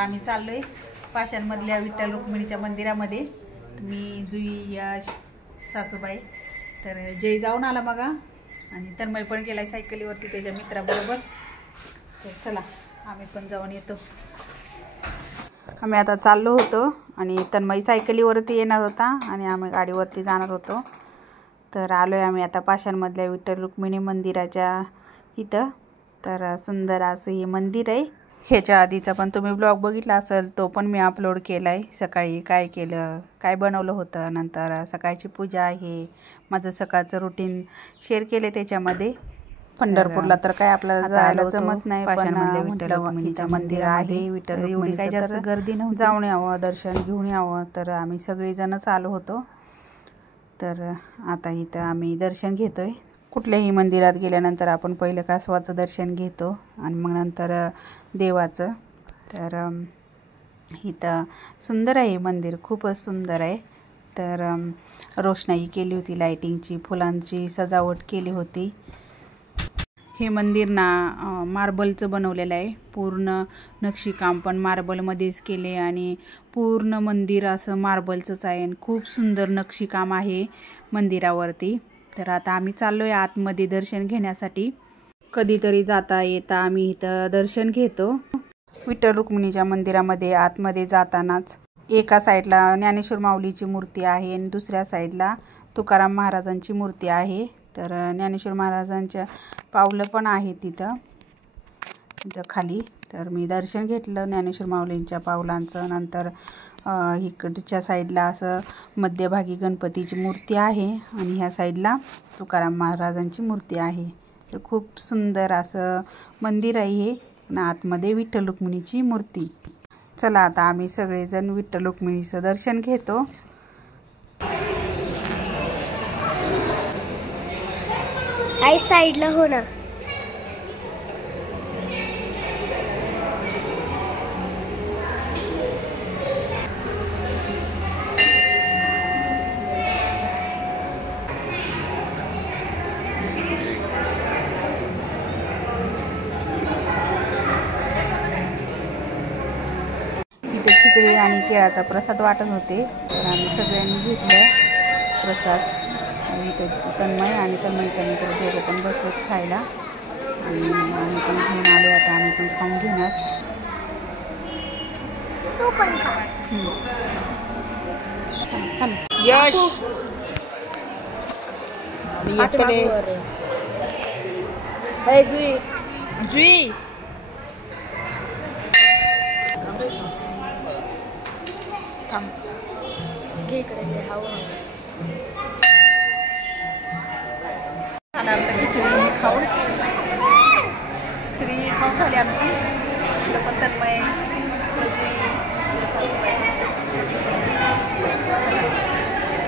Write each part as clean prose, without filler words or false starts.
आता आम्ही चाललोय पाषाणमधल्या विठ्ठल रुक्मिणीच्या मंदिरामध्ये. मी जुई या सासूबाई तर जय जाऊन आला बघा आणि तन्मय पण गेलाय सायकलीवरती त्याच्या मित्राबरोबर. तर चला आम्ही पण जाऊन येतो. आम्ही आता चाललो होतो आणि तन्मय सायकलीवरती येणार होता आणि आम्ही गाडीवरती जाणार होतो. तर आलोय आम्ही आता पाषाणमधल्या विठ्ठल रुक्मिणी मंदिराच्या इथं. तर सुंदर असं हे मंदिर आहे. ह्याच्या आधीचा पण तुम्ही ब्लॉग बघितला असेल, तो पण मी अपलोड केला आहे. सकाळी काय केलं, काय बनवलं होतं, नंतर सकाळची पूजा आहे, माझं सकाळचं रुटीन शेअर केले त्याच्यामध्ये. पंढरपूरला तर काय आपल्याला जायला जमत नाही, पाषाणमधल्या विठ्ठल रुक्मिणीच्या मंदिर आहे. विठ्ठल एवढी काही जास्त गर्दी नव्हती, जाऊन यावं, दर्शन घेऊन यावं. तर आम्ही सगळेजणच आलो होतो. तर आता इथं आम्ही दर्शन घेतोय. कुठल्याही मंदिरात गेल्यानंतर आपण पहिलं कासवाचं दर्शन घेतो आणि मग नंतर देवाचं. तर इथं सुंदर आहे मंदिर, खूपच सुंदर आहे. तर रोषणाई केली होती, लाईटिंगची, फुलांची सजावट केली होती. हे मंदिर ना मार्बलचं बनवलेलं आहे. पूर्ण नक्षीकाम पण मार्बलमध्येच केले आणि पूर्ण मंदिर असं मार्बलचंच आहे आणि खूप सुंदर नक्षीकाम आहे मंदिरावरती. तर आता आम्ही चाललोय आतमध्ये दर्शन घेण्यासाठी. कधीतरी जाता येता आम्ही इथं दर्शन घेतो. विठ्ठल रुक्मिणीच्या मंदिरामध्ये आतमध्ये जातानाच एका साईडला ज्ञानेश्वर माऊलीची मूर्ती आहे आणि दुसऱ्या साईडला तुकाराम महाराजांची मूर्ती आहे. तर ज्ञानेश्वर महाराजांच्या पावलं पण आहे तिथं खाली. तर मी दर्शन घेतलं ज्ञानेश्वर माऊलींच्या पावलांचं. नंतर इकडच्या साईडला असं मध्यभागी गणपतीची मूर्ती आहे आणि ह्या साईडला तुकाराम महाराजांची मूर्ती आहे. तर खूप सुंदर असं मंदिर आहे हे. आतमध्ये विठ्ठल रुक्मिणीची मूर्ती. चला आता आम्ही सगळेजण विठ्ठल रुक्मिणीचं दर्शन घेतो. आई साईडला हो ना. इथे खिचडी आणि केळाचा प्रसाद वाटत होते. तर आम्ही सगळ्यांनी घेतलं प्रसाद. इथे तन्मय आणि तन्मयचा मित्र दोघं पण बसलेत खायला आणि आम्ही पण घेऊन आलो. आता आम्ही पण खाऊन घेणार. यश जुई थांब घे इकडे घे. खिचडी खाऊन झाली आमची. पण तन्मय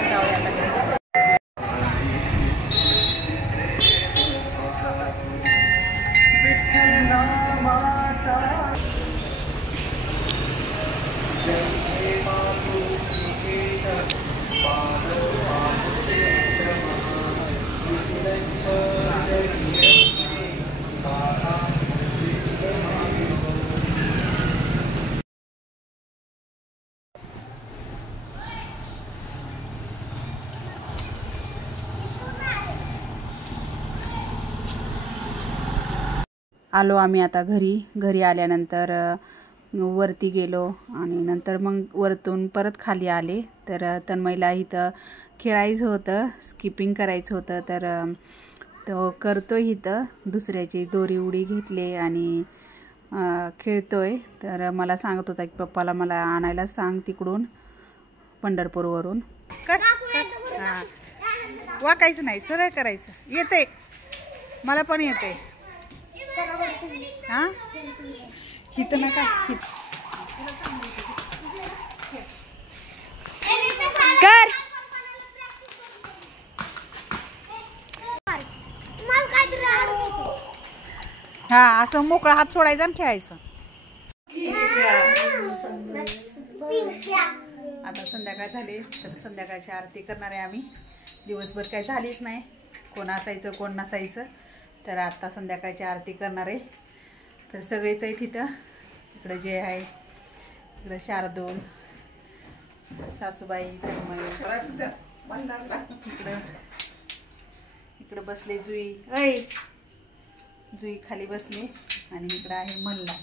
जाऊया आता घरी. आलो आम्ही आता घरी आल्यानंतर वरती गेलो आणि नंतर मग वरतून परत खाली आले. तर तन्मयला इथं खेळायचं होतं, स्किपिंग करायचं होतं. तर तो करतोय इथं. दुसऱ्याची दोरी उडी घेतली आणि खेळतोय. तर मला सांगत होता की पप्पाला मला आणायला सांग तिकडून पंढरपूरवरून. हां वाकायचं नाही, सरळ करायचं. येते मला पण येते. हां हिथं नका कर. हां असं मोकळा हात सोडायचा आणि खेळायचं. आता संध्याकाळ झाली तर संध्याकाळची आरती करणार आहे आम्ही. दिवसभर काही झालीच नाही, कोण असायचं कोण नसायचं. तर आता संध्याकाळची आरती करणार आहे. तर सगळेच आहेत इथं. इकडे जे आहे इकडं शार्दूल, सासूबाई, इकडं बसले जुई. जुई खाली बसले आणि इकडं आहे मल्ला.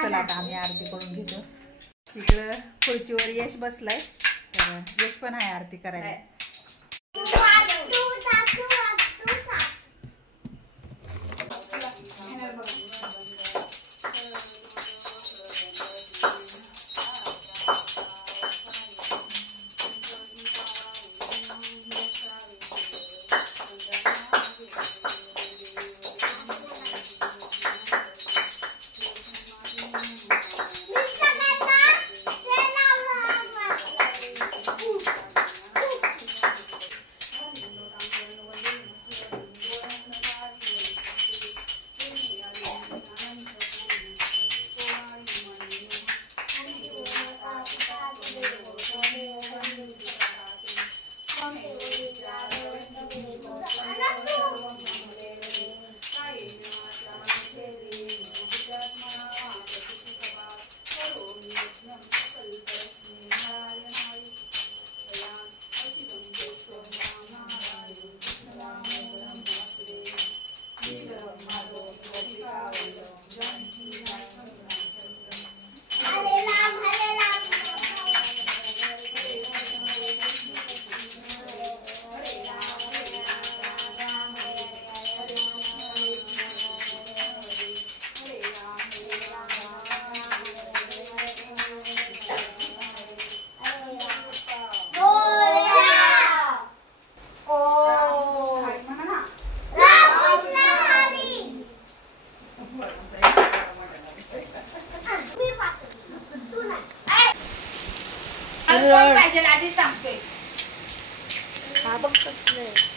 चला आता आम्ही आरती करून घेतो. इकडं खुर्चीवर यश बसलाय, तर यश पण आहे आरती करायला. आधी सांगतोय. हा बघ कसलं आहे.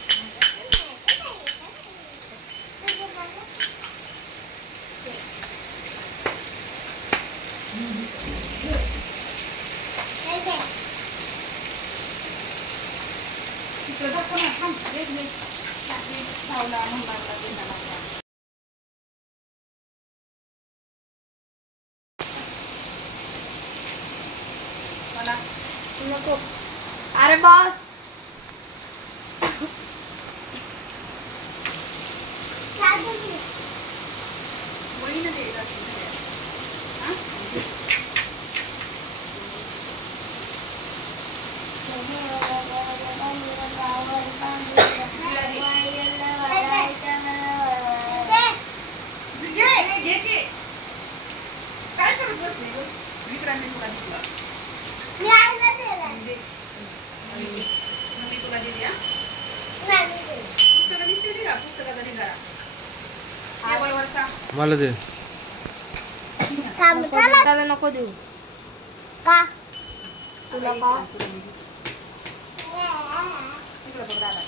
नको. अरे बॉस काय करत बसली विक्रांती तुला मम्मी तुला दिली. पुस्तकं दिसते का? पुस्तकाचा निघाला टेबलवरचा मला दे. त्याला नको देऊ का तुला का इकडं बघ दादा.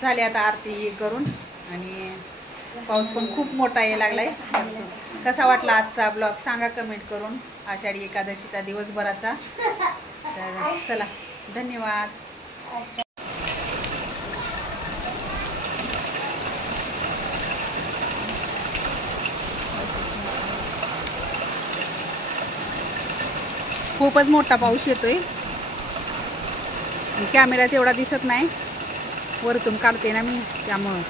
झाली आता आरती करून आणि पाऊस पण खूप मोठा यायला लागलाय. कसा वाटला आजचा ब्लॉग सांगा कमेंट करून. आषाढी एकादशीचा दिवसभराचा. तर चला धन्यवाद. खूपच मोठा पाऊस येतोय. कॅमेरा तेवढा दिसत नाही, वरतून काढते ना मी त्यामुळं.